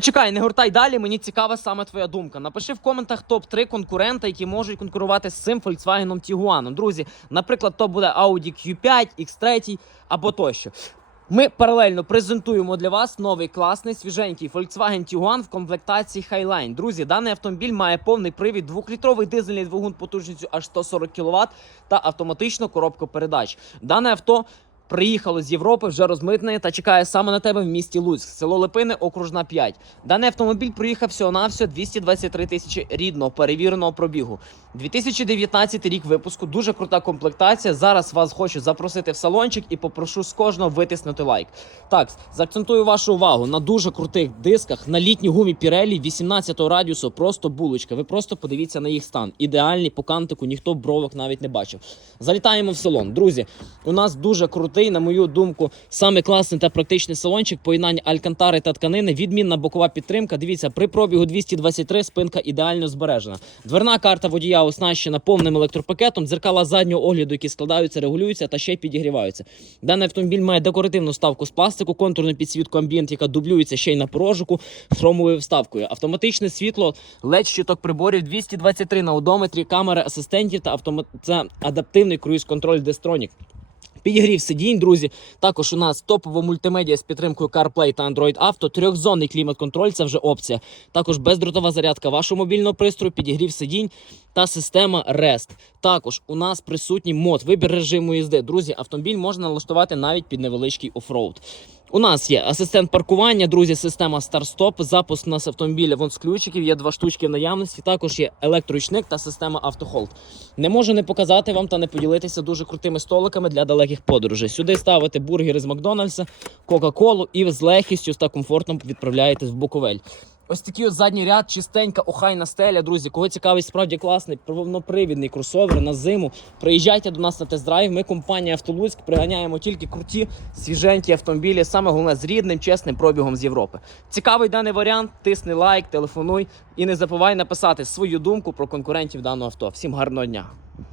Чекай, не гортай далі. Мені цікава саме твоя думка. Напиши в коментах топ 3 конкурента, які можуть конкурувати з цим Volkswagen Tiguan. Друзі, наприклад, то буде Audi Q5, X3 або тощо. Ми паралельно презентуємо для вас новий класний свіженький Volkswagen Tiguan в комплектації Highline. Друзі, даний автомобіль має повний привід, 2-літровий дизельний двигун потужністю аж 140 кВт та автоматичну коробку передач. Дане авто приїхало з Європи, вже розмитнене та чекає саме на тебе в місті Луцьк, село Липини, окружна 5. Даний автомобіль приїхав всього на всього 223 тисячі рідного перевіреного пробігу. 2019 рік випуску, дуже крута комплектація. Зараз вас хочу запросити в салончик і попрошу з кожного витиснути лайк. Так, заакцентую вашу увагу на дуже крутих дисках, на літній гумі Pirelli 18 радіусу, просто булочка. Ви просто подивіться на їх стан. Ідеальний по кантику, ніхто бровок навіть не бачив. Залітаємо в салон. Друзі, у нас дуже крутий, на мою думку, саме класний та практичний салончик. Поєднання алькантари та тканини, відмінна бокова підтримка. Дивіться, при пробігу 223 спинка ідеально збережена. Дверна карта водія оснащена повним електропакетом, дзеркала заднього огляду, які складаються, регулюються та ще й підігріваються. Даний автомобіль має декоративну вставку з пластику, контурну підсвітку амбієнт, яка дублюється ще й на порожику хромовою вставкою. Автоматичне світло, LED щиток приборів 223 на одометрі, камери асистентів та автомат... це адаптивний круїз-контроль Destronік. Підігрів сидінь, друзі. Також у нас топова мультимедіа з підтримкою CarPlay та Android Auto, трьохзонний клімат-контроль, це вже опція. Також бездротова зарядка вашого мобільного пристрою, підігрів сидінь та система REST. Також у нас присутній мод, вибір режиму їзди. Друзі, автомобіль можна налаштувати навіть під невеличкий офроуд. У нас є асистент паркування, друзі, система старт-стоп, запуск у нас автомобіля вон з ключиків, є два штучки в наявності. Також є електроручник та система автохолд. Не можу не показати вам та не поділитися дуже крутими столиками для далеких подорожей. Сюди ставите бургери з Макдональдса, Кока-Колу і з легкістю та комфортом відправляєтесь в Буковель. Ось такий от задній ряд, чистенька, охайна стеля, друзі. Кого цікавить справді класний повнопривідний кросовер на зиму. Приїжджайте до нас на тест-драйв. Ми компанія Автолуцьк приганяємо тільки круті, свіженькі автомобілі, саме головне з рідним, чесним пробігом з Європи. Цікавий даний варіант. Тисни лайк, телефонуй і не забувай написати свою думку про конкурентів даного авто. Всім гарного дня!